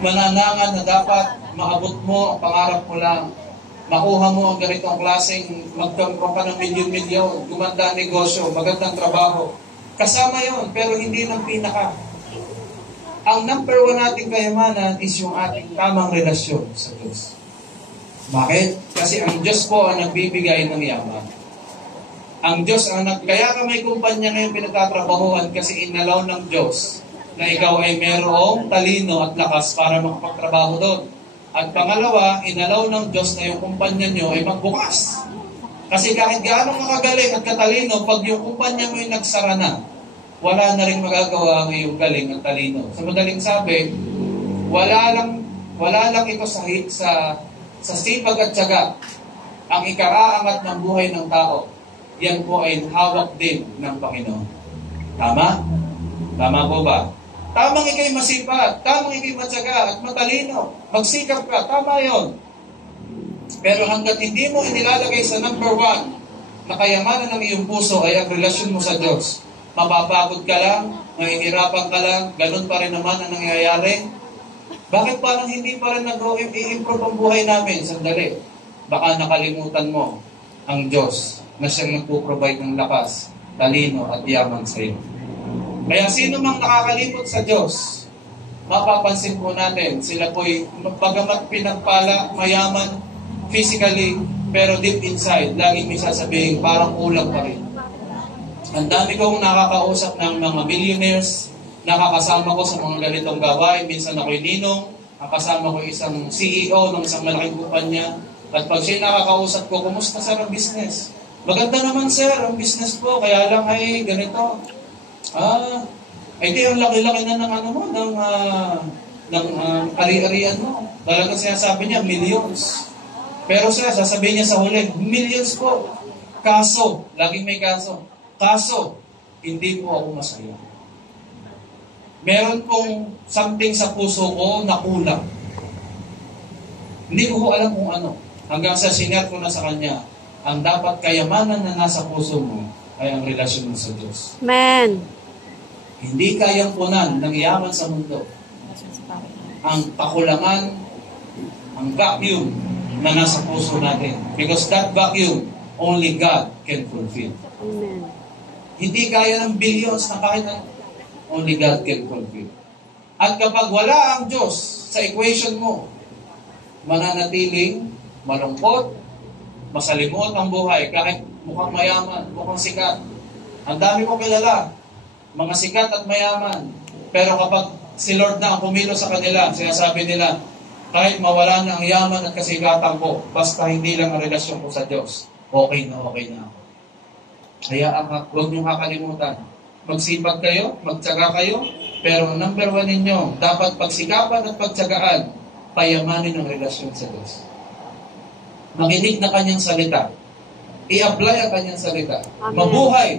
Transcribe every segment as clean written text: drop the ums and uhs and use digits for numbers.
mananangan na dapat maabot mo, ang pangarap mo lang. Makuha mo ang ganitong klaseng magkaroon ka ng milyon-milyon, gumanda ang negosyo, magandang trabaho. Kasama yon, pero hindi ng pinaka. Ang number one nating kayamanan is yung ating tamang relasyon sa Diyos. Bakit? Kasi ang Diyos po ang nagbibigay ng yaman. Ang Diyos ang kaya ka may kumpanya ngayon pinagtatrabahuan kasi inalaw ng Diyos na ikaw ay merong talino at lakas para makapagtrabaho doon. At pangalawa, inalaw ng Diyos na yung kumpanya nyo ay magbukas. Kasi kahit gaano makagaling at katalino, pag yung kumpanya mo ay nagsara na, wala na rin magagawa ang iyong galing at talino. Sa madaling sabi, wala lang ito sa sipag at tiyaga ang ikaaangat ng buhay ng tao. Yan po ay hawak din ng Panginoon. Tama? Tama po ba? Tamang ikay masipag, tamang ikay matyaga at matalino. Magsikap ka, tama yon. Pero hanggat hindi mo inilalagay sa number one na kayamanan ng iyong puso ay ang relasyon mo sa Diyos, mapapagod ka lang, mahihirapan ka lang, ganun pa rin naman ang nangyayari. Bakit parang hindi pa rin nag-i-improve ang buhay namin? Sandali. Baka nakalimutan mo ang Diyos na siyang nagpo-provide ng lakas, talino at yaman sa iyo. Kaya sino mang nakakalimot sa Diyos, mapapansin po natin, sila po'y bagamat pinagpala, mayaman, physically, pero deep inside, laging may sasabihin, parang kulang pa rin. Ang dami kong nakakausap ng mga millionaires, nakakasama ko sa mga ganitong gawain, minsan ako'y ninong, nakasama ko isang CEO ng isang malaking kumpanya, at pag siya nakakausap ko, kumusta sir ang business? Maganda naman sir, ang business po, kaya lang ay ganito. Ay di ang laki-laki na ng ano mo, ng ari-arian mo. Talagang sinasabi niya, millions. Pero sir, sasabihin niya sa huli, millions po. Kaso, laging may kaso. Kaso, hindi po ako masaya. Meron pong something sa puso ko na kulang. Hindi ko alam kung ano. Hanggang sa sinare ko na sa kanya, ang dapat kayamanan na nasa puso mo ay ang relasyon mo sa Diyos. Amen. Hindi kayang punan ng yaman sa mundo ang kakulangan, ang vacuum na nasa puso natin. Because that vacuum, only God can fulfill. Amen. Hindi kaya ng billions na kahit only God can fulfill. At kapag wala ang Diyos sa equation mo, mananatiling malungkot, masalimot ang buhay, kahit mukhang mayaman, mukhang sikat. Ang dami kong kilala, mga sikat at mayaman. Pero kapag si Lord na ang pumilo sa kanila, sinasabi nila, kahit mawala na ang yaman at kasikatan ko, basta hindi lang ang relasyon ko sa Diyos, okay na ako. Kaya huwag niyong kakalimutan. Magsipag kayo, magtyaga kayo, pero number one ninyo, dapat pagsikapan at pagtyagaan, payamanin ang relasyon sa Diyos. Makinig na kanyang salita. I-apply ang kanyang salita. Amen. Mabuhay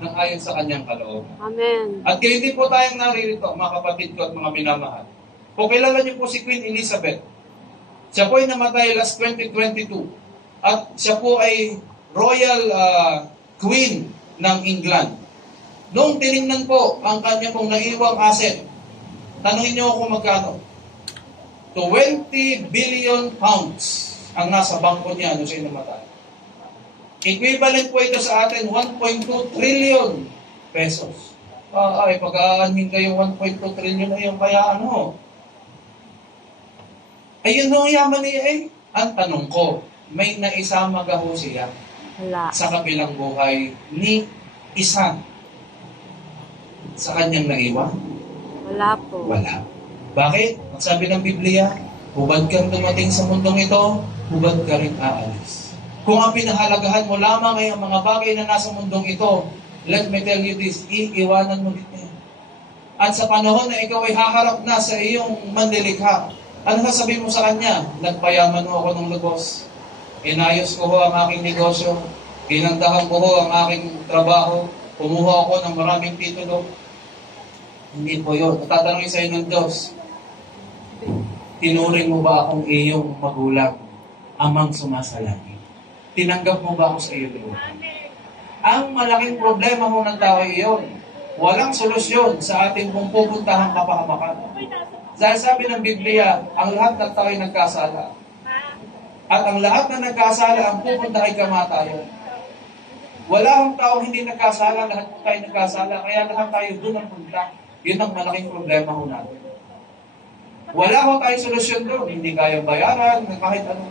ng ayon sa kanyang kalooban. Amen. At kaya hindi po tayong naririto, mga kapatid ko at mga minamahal. Kung kilala niyo po si Queen Elizabeth, siya po ay namatay last 2022. At siya po ay Royal Queen ng England. Noong tinignan po ang kanya pong naiwang asset, tanungin niyo kung magkano. 20 billion pounds ang nasa bangko niya nung siya namatay. Equivalent po ito sa atin, 1.2 trillion pesos. Ay, pag-aanin kayo 1.2 trillion na yung kaya ano. Ayun ang yaman niya eh. Ang tanong ko, may naisama ka ho siya sa kabilang buhay ni isa sa kanyang naiwan? Wala po. Wala. Bakit? Ang sabi ng Biblia, hubad kang dumating sa mundong ito, hubad ka rin aalis. Kung ang pinahalagahan mo lamang ay ang mga bagay na nasa mundong ito, let me tell you this, iiwanan mo din yan. At sa panahon na ikaw ay haharap na sa iyong manlilikha, ano sasabihin mo sa kanya? Nagpayaman mo ako ng lubos. Inayos ko ho ang aking negosyo. Ginandahan ko ho ang aking trabaho. Kumuha ako ng maraming titulo. Hindi po yun. Tatanungin sa iyo ng Diyos, tinuring mo ba akong iyong magulang, amang sumasalangit? Tinanggap mo ba ako sa iyo doon? Ang malaking problema ng tao ay iyon. Walang solusyon sa ating kung pupuntahan kapahamakan. Dahil sabi ng Biblia, ang lahat ng tao ay nagkasala. At ang lahat na nagkasala ang pupunta ay kamatayan. Wala akong tao hindi nagkasala, lahat po tayo nagkasala, kaya lahat tayo doon ang punta. Yun ang malaking problema ho natin. Wala ho tayong solusyon doon, hindi kayang bayaran, kahit ano.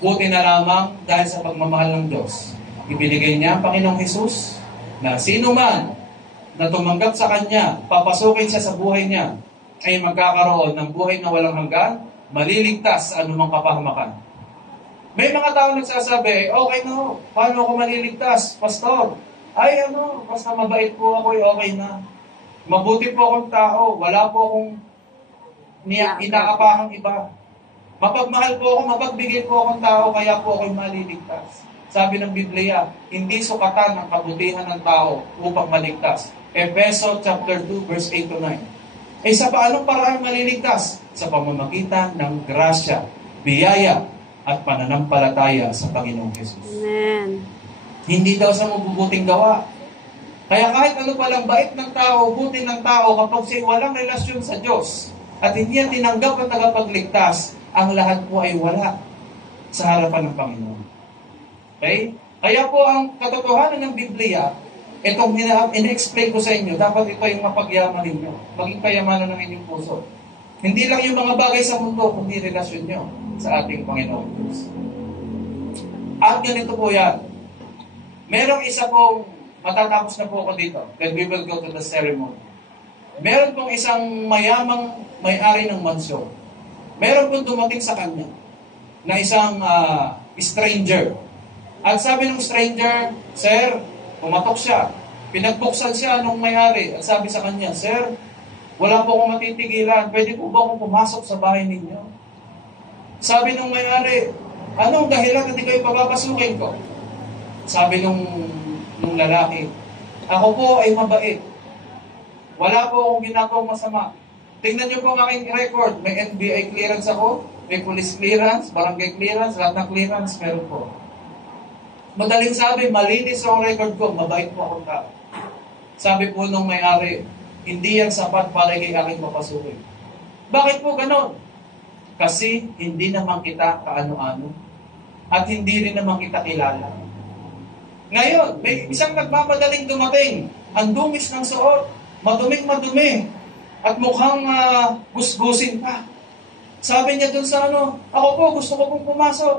Buti na lamang dahil sa pagmamahal ng Diyos. Ibinigay niya ang Panginoong Hesus na sino man na tumanggap sa Kanya, papasukin siya sa buhay niya, ay magkakaroon ng buhay na walang hanggan, maliligtas sa anumang kapahamakan. May mga tao nagsasabi, okay no, paano ako maliligtas, Pastor? Ay basta mabait po ako, okay na. Mabuti po akong tao, wala po akong inaapahang iba. Mapagmahal po ako, mapagbigay po akong tao, kaya po ako'y maliligtas. Sabi ng Biblia, hindi sukatan ang kabutihan ng tao upang maligtas. Efeso chapter 2, verse 8 to 9. Sa paanong paraan maliligtas? Sa pamamagitan ng grasya, biyaya, at pananampalataya sa Panginoong Hesus. Amen. Hindi daw sa mabubuting gawa. Kaya kahit ano palang bait ng tao, buti ng tao, kapag siya walang relasyon sa Diyos, at hindi niya tinanggap ang tagapagligtas, ang lahat po ay wala sa harapan ng Panginoon. Okay? Kaya po ang katotohanan ng Biblia, itong in-explain ko sa inyo, dapat ito yung mapagyaman ninyo, maging kayamanan ng inyong puso. Hindi lang yung mga bagay sa mundo, kundi relasyon nyo sa ating Panginoon Diyos. At ganito po yan. Merong isa pong, matatapos na po ako dito, then we will go to the ceremony. Meron pong isang mayamang may-ari ng mansyon. Meron pong dumating sa kanya na isang stranger. At sabi ng stranger, Sir, pumatok siya. Pinagbuksan siya nung may-ari. At sabi sa kanya, Sir, wala po akong matitigilan. Pwede po ba akong pumasok sa bahay ninyo? Sabi nung may-ari, anong dahilan hindi kayo papapasukin ko? Sabi nung lalaki, ako po ay mabait. Wala po akong ginagawang masama. Tingnan niyo po ang aking record. May NBI clearance ako, may police clearance, barangay clearance, lahat ng clearance, meron po. Madaling sabi, malinis ang record ko, mabait po akong tao. Sabi po nung may-ari, hindi yan sapat para kay aking papasukin. Bakit po ganon? Kasi hindi naman kita kaano-ano at hindi rin naman kita kilala. Ngayon, may isang nagmamadaling dumating, ang dumis ng suot, maduming-madumi, at mukhang gusgusin pa. Sabi niya dun sa ako po, gusto ko pong pumasok.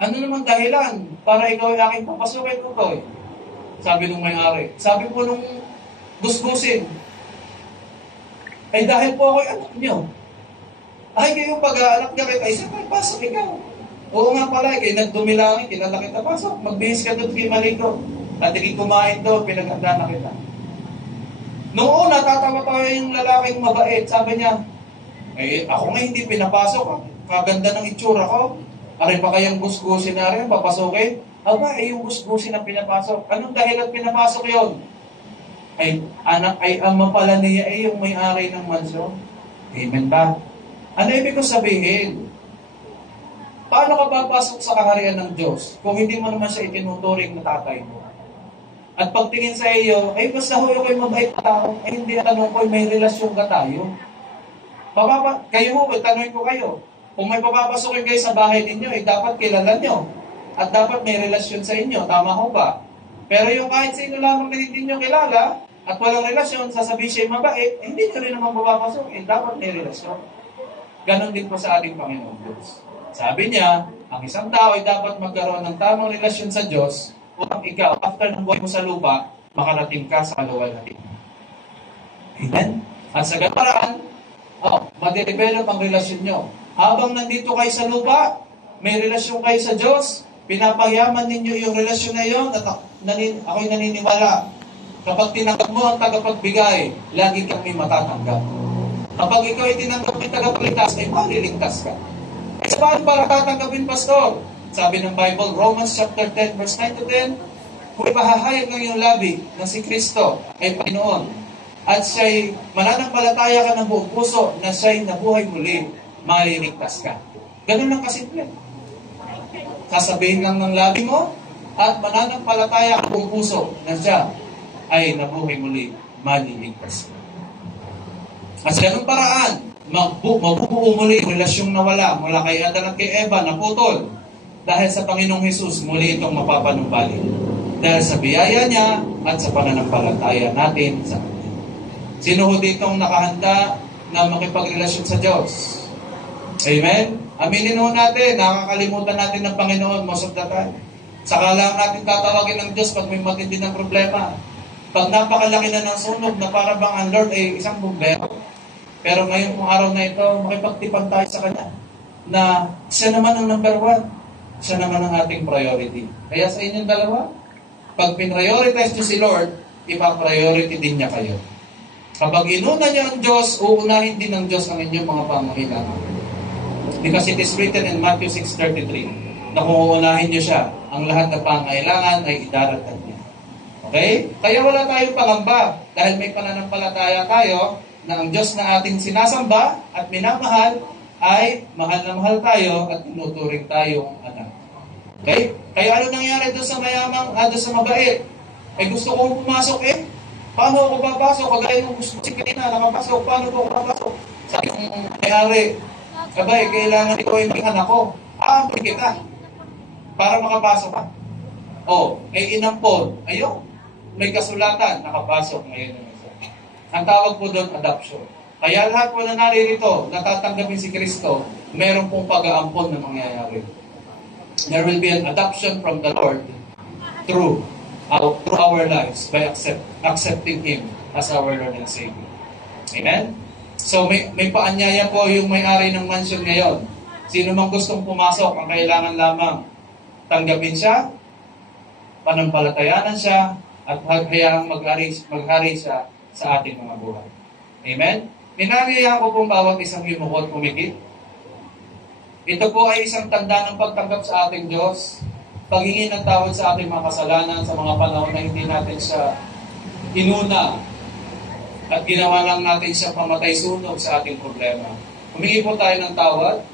Ano naman dahilan para ikaw ay aking papasukin ko to? Sabi nung may-ari. Sabi po nung gusgusin, ay dahil po ako'y anak niyo. Ay kayo pag-aanak niya kayo, ay siyempre pasok ikaw. Oo nga pala, kayo nagdumilangin, kilala kita, pasok, magbihis ka doon kay Maliko. At hindi kumain doon, pinaganda na kita. Noong una, tatawa pa yung lalaking mabait. Sabi niya, ako nga hindi pinapasok. Kaganda ng itsura ko. Aray pa kayang gusgusin na rin, papasukin? Aba, yung gusgusin ang pinapasok. Anong dahilan pinapasok yon? Ay ama pala niya yung may-ari ng mansyon. Amen ba? Ano ibig ko sabihin? Paano ka papasok sa kaharian ng Diyos kung hindi mo naman siya itinuturing na tatay mo? At pagtingin sa iyo, ay basta ho ako'y mabait tao, ay hindi tanong ko, may relasyon ka tayo. Kayo ho, tanongin ko kayo, kung may papapasukin kayo sa bahay ninyo, dapat kilala nyo. At dapat may relasyon sa inyo, tama ho ba? Pero yung kahit sino lamang na hindi nyo kilala, at walang relasyon, sasabihin siya mabait, hindi nyo rin naman papapasukin, dapat may relasyon. Ganon din po sa ating Panginoon Diyos. Sabi niya, ang isang tao ay dapat magkaroon ng tamang relasyon sa Diyos upang ikaw, after ng buhay mo sa lupa, makarating ka sa kaluwalhatian. Amen? At sa ganun, madidevelop ang relasyon nyo. Habang nandito kayo sa lupa, may relasyon kayo sa Diyos, pinapayaman ninyo yung relasyon na yun, at ako'y naniniwala, kapag tinanggap mo ang tagapagbigay, lagi kang may matatanggap. Kapag ikaw ay tinanggap ng tagapagligtas, ay maliligtas ka. Ay paano para tatanggapin, Pastor? Sabi ng Bible, Romans chapter 10, verse 9 to 10, kung ipahahayag ng iyong labi na si Kristo ay Panginoon, at siya'y mananampalataya ka ng buong puso na siya'y nabuhay muli, maliligtas ka. Ganun lang kasimple. Sasabihin lang ng labi mo, at mananampalataya ka ng buong puso na siya ay nabuhay muli, maliligtas ka. At sa ganung paraan, mabubuo muli yung relasyong nawala mula kay Adan at kay Eva, naputol. Dahil sa Panginoong Hesus, muli itong mapapanumbalik. Dahil sa biyaya niya at sa pananampalataya natin sa Kanya. Sino ho ditong nakahanda na makipagrelasyon sa Diyos? Amen? Aminin ho natin, nakakalimutan natin ng Panginoon most of the time. Saka lang natin tatawagin ng Diyos pag may matindi ng problema. Pag napakalaki na ng sunog na para bang ang Lord ay isang bumbero. Pero ngayon kung araw na ito, makipagtipan tayo sa Kanya na siya naman ang number one. Siya naman ang ating priority. Kaya sa inyong dalawa, pag pinrioritize nyo si Lord, ipa-priority din niya kayo. Kapag inuna niyo ang Diyos, uunahin din ng Diyos ang inyong mga pangangailangan. Because it is written in Matthew 6:33 na kung uunahin niyo siya, ang lahat ng pangangailangan ay idaratan niya. Okay? Kaya wala tayong pangamba dahil may pananampalataya tayo na ang Diyos na ating sinasamba at minamahal ay mahal na mahal tayo at tinuturing tayong anak. Okay? Kaya ano nangyari doon sa mayamang, doon sa mabait? Ay gusto kong pumasok Paano ako papasok? Kagaya nung gusto si Karina, nakapasok. Paano ako papasok? Sabi kong may-ari, sabay, kailangan ikaw yung anak ko. Aampi kita. Para makapasok ka. Inampon. Ayun. May kasulatan. Nakapasok ngayon ng isa. Ang tawag po doon, adoption. Kaya lahat po na naririto, natatanggapin si Kristo, meron pong pag-aampon na mangyayari. There will be an adoption from the Lord through our lives by accepting Him as our Lord and Savior. Amen? So may paanyaya po yung may-ari ng mansion ngayon. Sino mang gustong pumasok, ang kailangan lamang tanggapin siya, panampalatayanan siya, at hayaang maghari siya sa ating mga buhay. Amen? Minariyahan ko pong bawat isang yumukot pumikit. Ito po ay isang tanda ng pagtanggap sa ating Diyos, paghingi ng tawad sa ating mga kasalanan sa mga panahon na hindi natin siya inuna at ginawa lang natin siya pamatay-sunog sa ating problema. Humingi po tayo ng tawad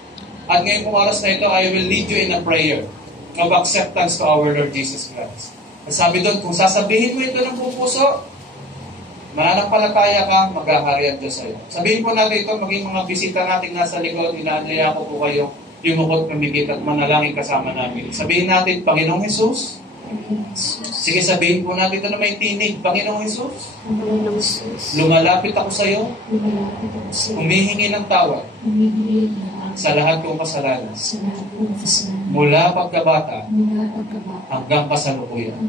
at ngayong oras na ito, I will lead you in a prayer of acceptance to our Lord Jesus Christ. At sabi doon, kung sasabihin mo ito ng pupuso, mananampalataya ka, maghahari ang Diyos sa iyo. Sabihin po natin ito, maging mga bisita natin nasa likod, inaanaya ko po kayo yumukot, pamigit at manalangin kasama namin. Sabihin natin, Panginoong Hesus. Sige, sabihin po natin ito na may tinig. Panginoong Hesus. Lumalapit ako sa iyo. Humihingi ng tawad sa lahat kong kasalanan. Mula pagkabata hanggang kasalukuyan.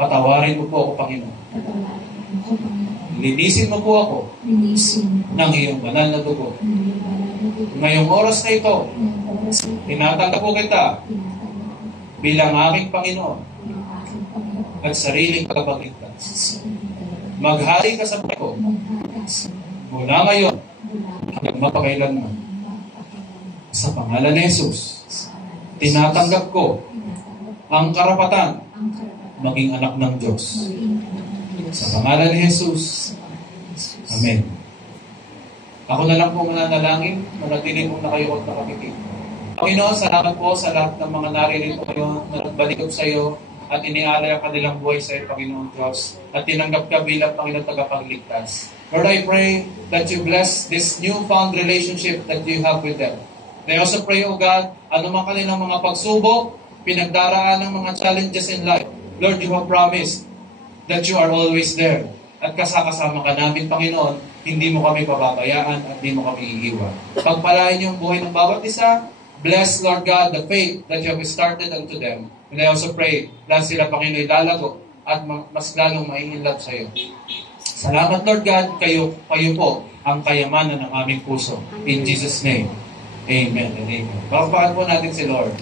Patawarin mo po ako, Panginoon. Linisin mo po ako ng iyong banal na dugo. Ngayong oras na ito, tinatanggap ko kita bilang aming Panginoon at sariling tagapagligtas. Maghari ka sa buhay ko mula ngayon hanggang mapakailanman. Sa pangalan ni Jesus, tinatanggap ko ang karapatan maging anak ng Diyos. Sa pangalan ni Jesus, Amen. Ako na lang po mananalangin, manatili po nakayukot na kapitid. Panginoon, salamat po sa lahat ng mga naririto kayo na nagbalikod sa iyo at inialay ang kanilang buhay sa iyo, Panginoon Diyos, at tinanggap ka bilang Panginoon tagapagligtas. Lord, I pray that you bless this newfound relationship that you have with them. I also pray, O God, anumang kanilang mga pagsubok, pinagdaraan ng mga challenges in life, Lord, you have promised that you are always there. At kasama ka namin, Panginoon, hindi mo kami pababayaan at hindi mo kami iiwan. Pagpalain yung buhay ng bawat isa. Bless, Lord God, the faith that you have started unto them. And I also pray, lahat sila, Panginoon, ilalago at mas lalong maiinlove sa iyo. Salamat, Lord God, kayo po ang kayamanan ng aming puso. In Jesus' name, Amen and Amen. Bakbakan po natin si Lord.